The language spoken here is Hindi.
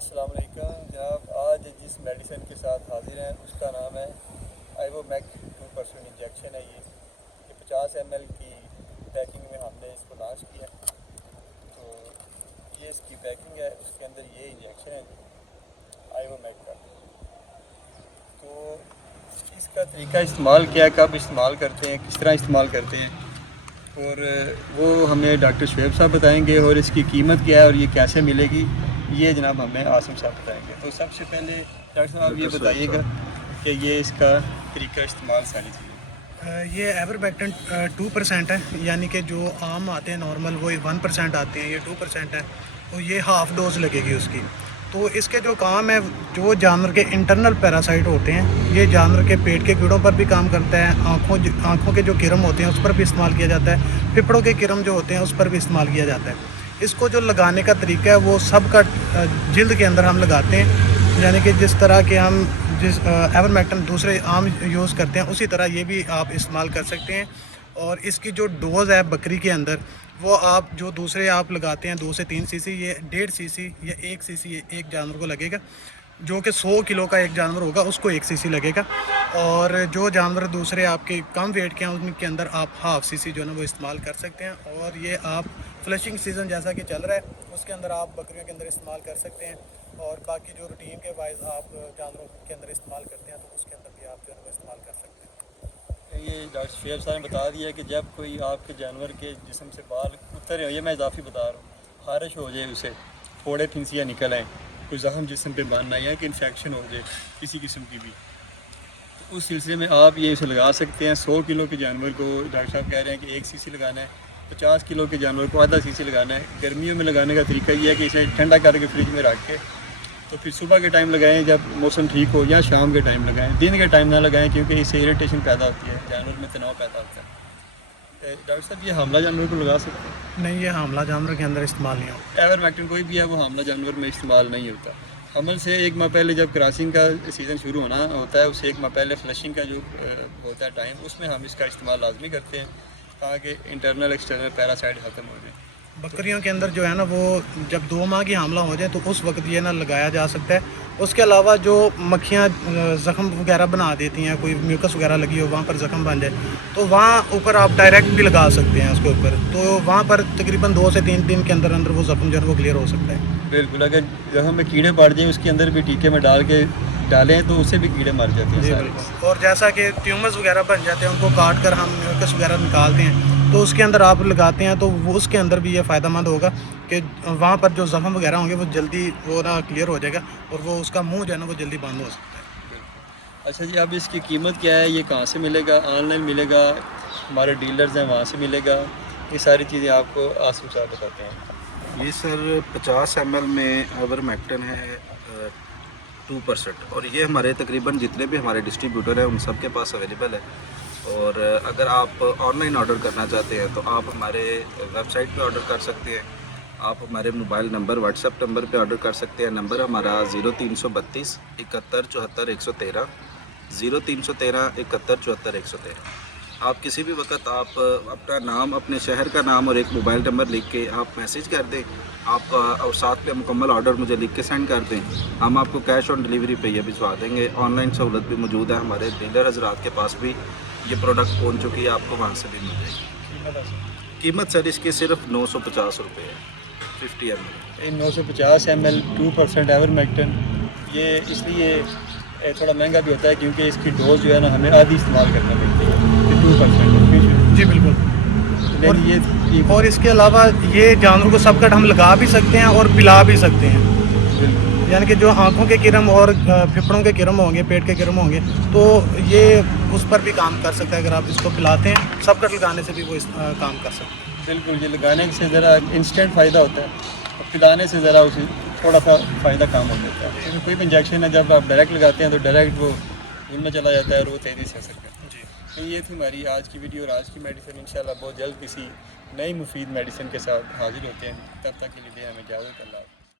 अस्सलाम वालेकुम जनाब। आज जिस मेडिसिन के साथ हाजिर हैं उसका नाम है आइवोमैक 2% इंजेक्शन है। ये 50 ml की पैकिंग में हमने इसको लॉन्च किया। तो ये इसकी पैकिंग है, उसके अंदर ये इंजेक्शन है आइवोमैक का। तो इसका तरीका इस्तेमाल क्या है, कब इस्तेमाल करते हैं, किस तरह इस्तेमाल करते हैं, और वो हमें डॉक्टर शुएब साहब बताएंगे। और इसकी कीमत क्या है और ये कैसे मिलेगी, ये जनाब हमें आसिम साहब बताएंगे। तो सबसे पहले डॉक्टर साहब ये बताइएगा कि ये इसका तरीका इस्तेमाल सारी चीज़ें। ये एवरबैक्टन 2% है, यानी कि जो आम आते हैं नॉर्मल वो 1% आते हैं, ये 2% है। तो ये हाफ डोज लगेगी उसकी। तो इसके जो काम है, जो जानवर के इंटरनल पैरासाइट होते हैं, ये जानवर के पेट के कीड़ों पर भी काम करता है। आँखों के जो किरम होते हैं उस पर भी इस्तेमाल किया जाता है। फेफड़ों के किरम जो होते हैं उस पर भी इस्तेमाल किया जाता है। इसको जो लगाने का तरीका है वो सबका जिल्द के अंदर हम लगाते हैं, यानी कि जिस तरह के हम जिस एवरमैक्टन दूसरे आम यूज़ करते हैं उसी तरह ये भी आप इस्तेमाल कर सकते हैं। और इसकी जो डोज़ है बकरी के अंदर, वो आप जो दूसरे आप लगाते हैं 2 से 3 सीसी, ये 1.5 सीसी या 1 सीसी एक जानवर को लगेगा। जो कि 100 किलो का एक जानवर होगा उसको 1 सीसी लगेगा। और जो जानवर दूसरे आपके कम वेट के हैं उनके अंदर आप हाफ सीसी जो है ना वो इस्तेमाल कर सकते हैं। और ये आप फ्लशिंग सीज़न जैसा कि चल रहा है उसके अंदर आप बकरियों के अंदर इस्तेमाल कर सकते हैं। और बाकी जो रूटीन के वाइज आप जानवरों के अंदर इस्तेमाल करते हैं तो उसके अंदर भी आप जो है वो इस्तेमाल कर सकते हैं। ये डॉक्टर शुएब साहब ने बता दिया कि जब कोई आपके जानवर के जिस्म से बाल उतर हो, ये मैं इजाफी बता रहा हूँ, खारिश हो जाए, उसे थोड़े फिंसियाँ निकल आएँ, कोई ज़ख्म जिस्म पे बनना या कि इन्फेक्शन हो जाए किसी किस्म की भी, तो उस सिलसिले में आप ये इसे लगा सकते हैं। 100 किलो के जानवर को डॉक्टर साहब कह रहे हैं कि 1 सीसी लगाना है, 50 किलो के जानवर को आधा सीसी लगाना है। गर्मियों में लगाने का तरीका ये है कि इसे ठंडा करके फ्रिज में रख के तो फिर सुबह के टाइम लगाएं जब मौसम ठीक हो, या शाम के टाइम लगाएं, दिन के टाइम ना लगाएं क्योंकि इससे इरिटेशन पैदा होती है, जानवर में तनाव पैदा होता है। डॉक्टर साहब ये हमला जानवर को लगा सकते हैं? नहीं, ये हमला जानवर के अंदर इस्तेमाल नहीं होता। एवरमैक्टन कोई भी है वो हमला जानवर में इस्तेमाल नहीं होता। हमल से 1 माह पहले जब क्रॉसिंग का सीज़न शुरू होना होता है, उससे 1 माह पहले फ्लशिंग का जो होता है टाइम, उसमें हम इसका इस्तेमाल लाजमी करते हैं ताकि इंटरनल एक्सटर्नल पैरासाइट ख़त्म हो जाए। बकरियों के अंदर जो है ना वो जब 2 माह की हमला हो जाए तो उस वक्त ये ना लगाया जा सकता है। उसके अलावा जो मक्खियाँ ज़ख़म वगैरह बना देती हैं, कोई म्यूकस वगैरह लगी हो वहाँ पर ज़ख़म बन जाए, तो वहाँ ऊपर आप डायरेक्ट भी लगा सकते हैं उसके ऊपर। तो वहाँ पर तकरीबन 2 से 3 दिन के अंदर अंदर वो ज़ख़म जो है वो क्लियर हो सकता है। बिल्कुल, अगर ज़ख़म में कीड़े पड़ जाएँ उसके अंदर भी टीके में डालें तो उससे भी कीड़े मर जाते हैं। जी बिल्कुल। और जैसा कि ट्यूमर्स वगैरह बन जाते हैं, उनको काट कर हम म्यूकस वगैरह निकालते हैं, तो उसके अंदर आप लगाते हैं तो वो उसके अंदर भी ये फ़ायदेमंद होगा कि वहाँ पर जो ज़ख़म वगैरह होंगे वो जल्दी वो ना क्लियर हो जाएगा और वो उसका मुंह जो है ना वो जल्दी बंद हो सकता है। अच्छा जी, अब इसकी कीमत क्या है, ये कहाँ से मिलेगा? ऑनलाइन मिलेगा, हमारे डीलर्स हैं वहाँ से मिलेगा? ये सारी चीज़ें आपको आसिम साहब बताते हैं। ये सर 50 ml में एवरमैक्टन है 2%, और ये हमारे तकरीबन जितने भी हमारे डिस्ट्रीब्यूटर हैं उन सब के पास अवेलेबल है। और अगर आप ऑनलाइन ऑर्डर करना चाहते हैं तो आप हमारे वेबसाइट पे ऑर्डर कर सकते हैं, आप हमारे मोबाइल नंबर व्हाट्सएप नंबर पे ऑर्डर कर सकते हैं। नंबर हमारा 0332 71 74 113, 0313 71 74 113। आप किसी भी वक्त आप अपना नाम, अपने शहर का नाम और एक मोबाइल नंबर लिख के आप मैसेज कर दें आपका, और साथ में मुकम्मल ऑर्डर मुझे लिख के सेंड कर दें। हम आपको कैश ऑन डिलीवरी पे ये भिजवा देंगे। ऑनलाइन सहूलत भी मौजूद है, हमारे डीलर हजरात के पास भी ये प्रोडक्ट पहुंच चुकी है, आपको वहाँ से भी मिल जाएगी। कीमत सर इसकी सिर्फ 950 रुपये है 50 ml। 950 ml 2% एवरमैक्टन, ये इसलिए थोड़ा महंगा भी होता है क्योंकि इसकी डोज जो है ना हमें आधी इस्तेमाल करना पड़ती है। 2% जी बिल्कुल। और इसके अलावा ये जानवर को सबकट हम लगा भी सकते हैं और पिला भी सकते हैं, यानी कि जो आँखों के किरम और फेफड़ों के किरम होंगे, पेट के किरम होंगे, तो ये उस पर भी काम कर सकता है। अगर आप इसको पिलाते हैं सबकट लगाने से भी वो काम कर सकते हैं। बिल्कुल, ये लगाने से ज़रा इंस्टेंट फ़ायदा होता है और पिलाने से ज़रा उसे थोड़ा सा फ़ायदा कम हो जाता है। क्योंकि कोई भी इंजेक्शन है जब आप डायरेक्ट लगाते हैं तो डायरेक्ट वो उनमें चला जाता है और वो तेज़ी से सकता है। जी, तो ये थी हमारी आज की वीडियो और आज की मेडिसिन। इंशाल्लाह बहुत जल्द किसी नई मुफीद मेडिसिन के साथ हाजिर होते हैं। तब तक के लिए हमें इजाज़त। अल्लाह।